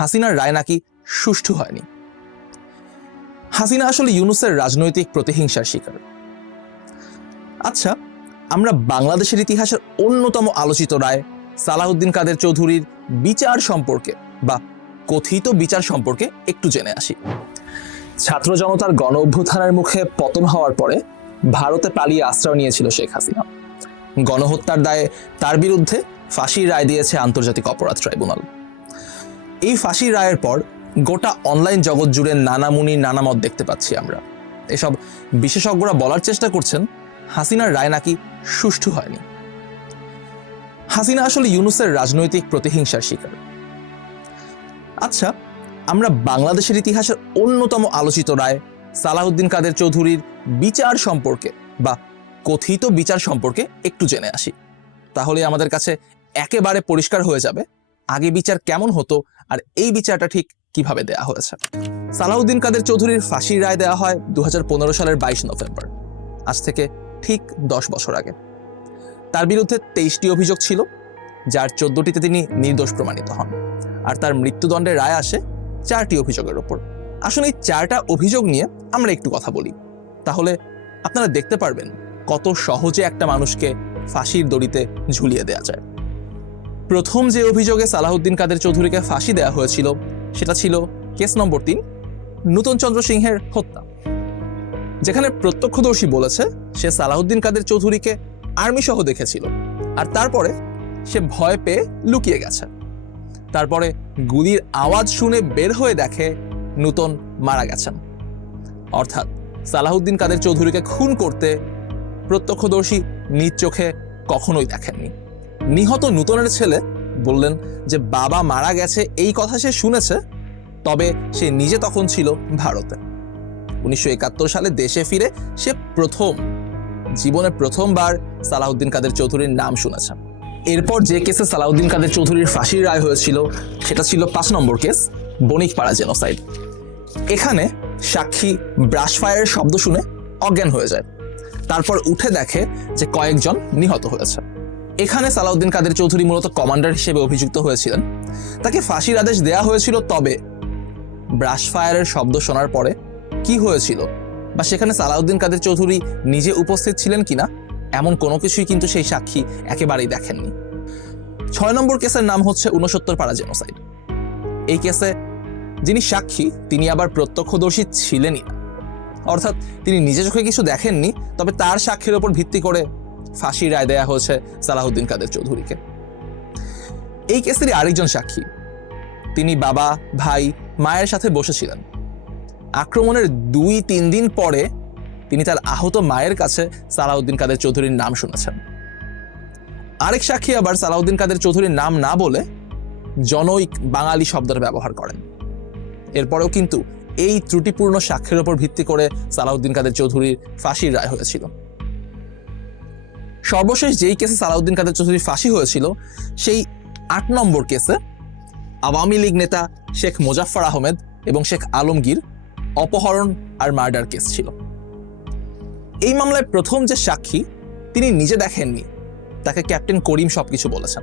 হাসিনার রায় নাকি সুষ্ঠু হয়নি। হাসিনা আসলে ইউনুসের রাজনৈতিক প্রতিহিংসার শিকার। আচ্ছা আমরা বাংলাদেশের ইতিহাসের অন্যতম আলোচিত রায় সালাউদ্দিন কাদের চৌধুরীর বিচার সম্পর্কে বা কথিত বিচার সম্পর্কে একটু জেনে আসি। ছাত্র জনতার গণ অভ্যুত্থানের মুখে পতন হওয়ার পরে ভারতে পালিয়ে আশ্রয় নিয়েছিল শেখ হাসিনা। গণহত্যার দায়ে তার বিরুদ্ধে ফাঁসির রায় দিয়েছে আন্তর্জাতিক অপরাধ ট্রাইব্যুনাল। এই ফাঁসির রায়ের পর গোটা অনলাইন জগৎ জুড়ে নানা মুনি নানা মত দেখতে পাচ্ছি আমরা। এসব বিশেষজ্ঞরা বলার চেষ্টা করছেন, হাসিনার রায় নাকি সুষ্ঠু হয়নি। হাসিনা আসলে ইউনুসের রাজনৈতিক প্রতিহিংসার শিকার। আচ্ছা আমরা বাংলাদেশের ইতিহাসের অন্যতম আলোচিত রায় সালাউদ্দিন কাদের চৌধুরীর বিচার সম্পর্কে বা কথিত বিচার সম্পর্কে একটু জেনে আসি। তাহলে আমাদের কাছে একেবারে পরিষ্কার হয়ে যাবে, আগে বিচার কেমন হতো আর এই বিচারটা ঠিক কীভাবে দেয়া হয়েছে? সালাউদ্দিন কাদের চৌধুরীর ফাঁসির রায় দেওয়া হয় দু হাজার পনেরো সালের বাইশ নভেম্বর। আজ থেকে ঠিক দশ বছর আগে। তার বিরুদ্ধে তেইশটি অভিযোগ ছিল, যার চোদ্দটিতে তিনি নির্দোষ প্রমাণিত হন। আর তার মৃত্যুদণ্ডের রায় আসে চারটি অভিযোগের ওপর। আসলে এই চারটা অভিযোগ নিয়ে আমরা একটু কথা বলি। তাহলে আপনারা দেখতে পারবেন কত সহজে একটা মানুষকে ফাঁসির দড়িতে ঝুলিয়ে দেওয়া যায়। প্রথম যে অভিযোগে সালাহুদ্দিন কাদের চৌধুরীকে ফাঁসি দেওয়া হয়েছিল, সেটা ছিল কেস নম্বর তিন, নূতন চন্দ্র সিংহের হত্যা। যেখানে প্রত্যক্ষদর্শী বলেছে, সে সালাহুদ্দিন কাদের চৌধুরীকে আর্মি সহ দেখেছিল, আর তারপরে সে ভয় পেয়ে লুকিয়ে গেছে। তারপরে গুলির আওয়াজ শুনে বের হয়ে দেখে নূতন মারা গেছেন। অর্থাৎ সালাহুদ্দিন কাদের চৌধুরীকে খুন করতে প্রত্যক্ষদর্শী নিজ চোখে কখনোই দেখেননি। নিহত নূতনের ছেলে বললেন যে বাবা মারা গেছে, এই কথা সে শুনেছে, তবে সে নিজে তখন ছিল ভারতে। উনিশশো একাত্তর সালে দেশে ফিরে সে প্রথম জীবনে প্রথমবার সালাউদ্দিন কাদের চৌধুরীর নাম শুনেছে। এরপর যে কেসে সালাউদ্দিন কাদের চৌধুরীর ফাঁসির রায় হয়েছিল, সেটা ছিল পাঁচ নম্বর কেস, বণিকপাড়া জেনোসাইড। এখানে সাক্ষী ব্রাশ ফায়ারের শব্দ শুনে অজ্ঞান হয়ে যায়। তারপর উঠে দেখে যে কয়েকজন নিহত হয়েছে। এখানে সালাউদ্দিন কাদের চৌধুরী মূলত কমান্ডার হিসেবে অভিযুক্ত হয়েছিলেন। তাকে ফাঁসির আদেশ দেয়া হয়েছিল, তবে ব্রাশ ফায়ারের শব্দ শোনার পরে কি হয়েছিল বা সেখানে সালাউদ্দিন কাদের চৌধুরী নিজে উপস্থিত ছিলেন কিনা, এমন কোনো কিছুই কিন্তু সেই সাক্ষী একেবারেই দেখেননি। ছয় নম্বর কেসের নাম হচ্ছে উনসত্তর পাড়া জেনোসাইড। এই কেসে যিনি সাক্ষী, তিনি আবার প্রত্যক্ষদর্শী ছিলেনই না। অর্থাৎ তিনি নিজে চোখে কিছু দেখেননি, তবে তার সাক্ষীর ওপর ভিত্তি করে ফাঁসির রায় দেয়া হয়েছে সালাহুদ্দিন কাদের চৌধুরীকে। এই কেসেরই আরেকজন সাক্ষী। তিনি বাবা, ভাই, মায়ের সাথে বসেছিলেন। আক্রমণের দুই, তিন দিন পরে তিনি তার আহত মায়ের কাছে সালাউদ্দিন কাদের চৌধুরীর নাম শুনেছেন। আরেক সাক্ষী আবার সালাউদ্দিন কাদের চৌধুরীর নাম না বলে জনৈক বাঙালি শব্দের ব্যবহার করেন। এরপরেও কিন্তু এই ত্রুটিপূর্ণ সাক্ষ্যের উপর ভিত্তি করে সালাউদ্দিন কাদের চৌধুরীর ফাঁসির রায় হয়েছিল। সর্বশেষ যেই কেসে সালাউদ্দিন কাদের চৌধুরীর ফাঁসি হয়েছিল, সেই আট নম্বর কেসে আওয়ামী লীগ নেতা শেখ মোজাফফর আহমেদ এবং শেখ আলমগীর অপহরণ আর মার্ডার কেস ছিল। এই মামলায় প্রথম যে সাক্ষী, তিনি নিজে দেখেননি। তাকে ক্যাপ্টেন করিম সবকিছু বলেছেন।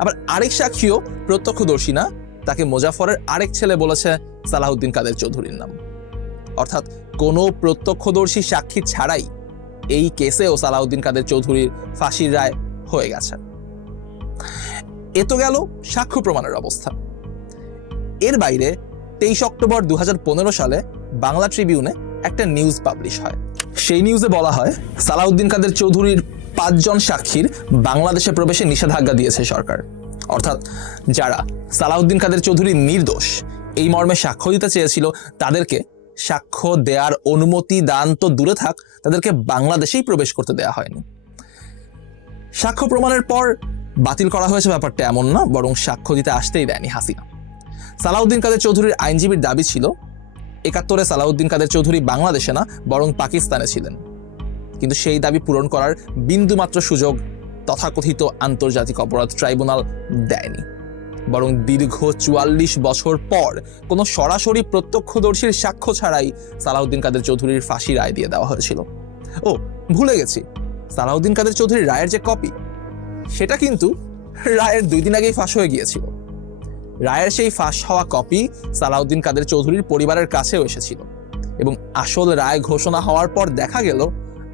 আবার আরেক সাক্ষীও প্রত্যক্ষদর্শী না, তাকে মোজাফরের আরেক ছেলে বলেছে সালাহুদ্দিন কাদের চৌধুরীর নাম। অর্থাৎ কোনো প্রত্যক্ষদর্শী সাক্ষী ছাড়াই এই কেসেও সালাউদ্দিন কাদের চৌধুরীর ফাঁসির রায় হয়ে গেছে। এ তো গেল সাক্ষ্য প্রমাণের অবস্থা। এর বাইরে তেইশ অক্টোবর দু হাজার পনেরো সালে বাংলা ট্রিবিউনে একটা নিউজ পাবলিশ হয়। সেই নিউজে বলা হয়, সালাউদ্দিন কাদের চৌধুরীর পাঁচজন সাক্ষীর বাংলাদেশে প্রবেশে নিষেধাজ্ঞা দিয়েছে সরকার। অর্থাৎ যারা সালাউদ্দিন কাদের চৌধুরী নির্দোষ, এই মর্মে সাক্ষ্য দিতে চেয়েছিল তাদেরকে সাক্ষ্য দেওয়ার অনুমতি, দান তো দূরে থাক, তাদেরকে বাংলাদেশেই প্রবেশ করতে দেওয়া হয়নি। সাক্ষ্য প্রমাণের পর বাতিল করা হয়েছে ব্যাপারটা এমন না, বরং সাক্ষ্য দিতে আসতেই দেয়নি হাসিনা। সালাউদ্দিন কাদের চৌধুরীর আইনজীবীর দাবি ছিল, একাত্তরে সালাউদ্দিন কাদের চৌধুরী বাংলাদেশে না, বরং পাকিস্তানে ছিলেন। কিন্তু সেই দাবি পূরণ করার বিন্দুমাত্র সুযোগ তথাকথিত আন্তর্জাতিক অপরাধ ট্রাইব্যুনাল দেয়নি। বরং দীর্ঘ চুয়াল্লিশ বছর পর কোনো সরাসরি প্রত্যক্ষদর্শীর সাক্ষ্য ছাড়াই সালাউদ্দিন কাদের চৌধুরীর ফাঁসি রায় দিয়ে দেওয়া হয়েছিল। ও, ভুলে গেছি। সালাউদ্দিন কাদের চৌধুরীর রায়ের যে কপি, সেটা কিন্তু রায়ের দুই দিন আগেই ফাঁস হয়ে গিয়েছিল। রায়ের সেই ফাঁস হওয়া কপি সালাউদ্দিন কাদের চৌধুরীর পরিবারের কাছেও এসেছিল এবং আসল রায় ঘোষণা হওয়ার পর দেখা গেল,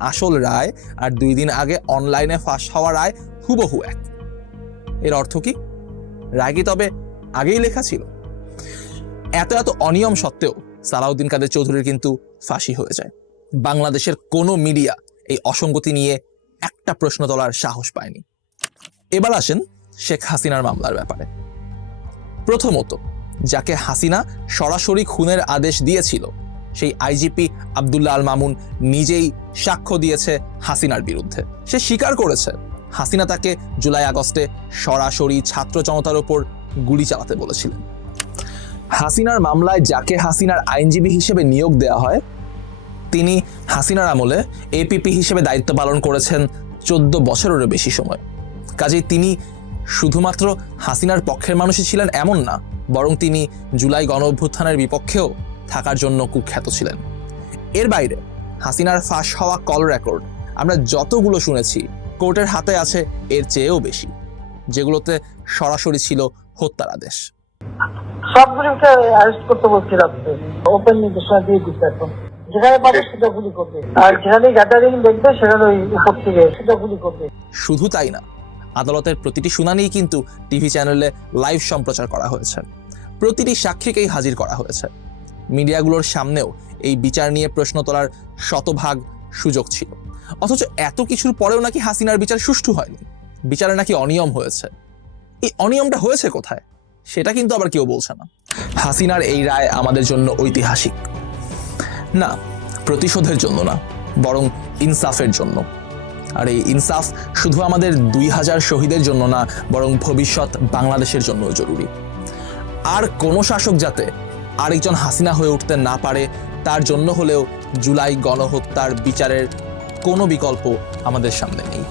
আসল রায় আর দুই দিন আগে অনলাইনে ফাঁস হওয়া রায় হুবহু এক। এর অর্থ কি? কি তবে আগেই লেখা ছিল। এত এত অনিয়ম সত্ত্বেও সালাউদ্দিন কাদের চৌধুরীর কিন্তু ফাঁসি হয়ে যায়। বাংলাদেশের কোনো মিডিয়া এই অসঙ্গতি নিয়ে একটা প্রশ্ন তোলার সাহস পায়নি। এবার আসেন শেখ হাসিনার মামলার ব্যাপারে। প্রথমত, যাকে হাসিনা সরাসরি খুনের আদেশ দিয়েছিল, সেই আইজিপি আবদুল্লাহ আল মামুন নিজেই সাক্ষ্য দিয়েছে হাসিনার বিরুদ্ধে। সে স্বীকার করেছে হাসিনা তাকে জুলাই আগস্টে সরাসরি ছাত্র জনতার ওপর গুলি চালাতে বলেছিলেন। হাসিনার মামলায় যাকে হাসিনার আইনজীবী হিসেবে নিয়োগ দেওয়া হয়, তিনি হাসিনার আমলে এপিপি হিসেবে দায়িত্ব পালন করেছেন চোদ্দ বছরেরও বেশি সময়। কাজেই তিনি শুধুমাত্র হাসিনার পক্ষের মানুষই ছিলেন এমন না, বরং তিনি জুলাই গণ অভ্যুত্থানের বিপক্ষেও থাকার জন্য কুখ্যাত ছিলেন। এর বাইরে হাসিনার ফাঁস হওয়া কল রেকর্ড, আমরা যতগুলো শুনেছি কোর্টের হাতে আছে এর চেয়েও বেশি যেগুলোতে সরাসরি ছিল হত্যার আদেশ। সবগুলোকে অ্যারেস্ট করতে বলছি রাত্রে। ওপেন নির্দেশনা দিয়ে দিচ্ছে এখন। যেখানে পাবে সেটা গুলি করবে। আর যেখানে গ্যাদারিং দেখবে সেখানে ওই উপর থেকে সেটা গুলি করবে। শুধু তাই না আদালতের প্রতিটি শুনানিই কিন্তু টিভি চ্যানেলে লাইভ সম্প্রচার করা হয়েছে। প্রতিটি সাক্ষীকেই হাজির করা হয়েছে। মিডিয়াগুলোর সামনেও এই বিচার নিয়ে প্রশ্ন তোলার শতভাগ সুযোগ ছিল। অথচ এত কিছুর পরেও নাকি হাসিনার বিচার সুষ্ঠু হয়নি। বিচারে নাকি অনিয়ম হয়েছে। এই অনিয়মটা হয়েছে কোথায়? সেটা কিন্তু আবার কেউ বলছে না। হাসিনার এই রায় আমাদের জন্য ঐতিহাসিক। না, প্রতিশোধের জন্য না, বরং ইনসাফের জন্য। আর এই ইনসাফ শুধু আমাদের দুই হাজার শহীদের জন্য না, বরং ভবিষ্যৎ বাংলাদেশের জন্য জরুরি। আর কোনো শাসক যাতে আরেকজন হাসিনা হয়ে উঠতে না পারে, তার জন্য হলেও জুলাই গণহত্যার বিচারের কোনো বিকল্প আমাদের সামনে নেই।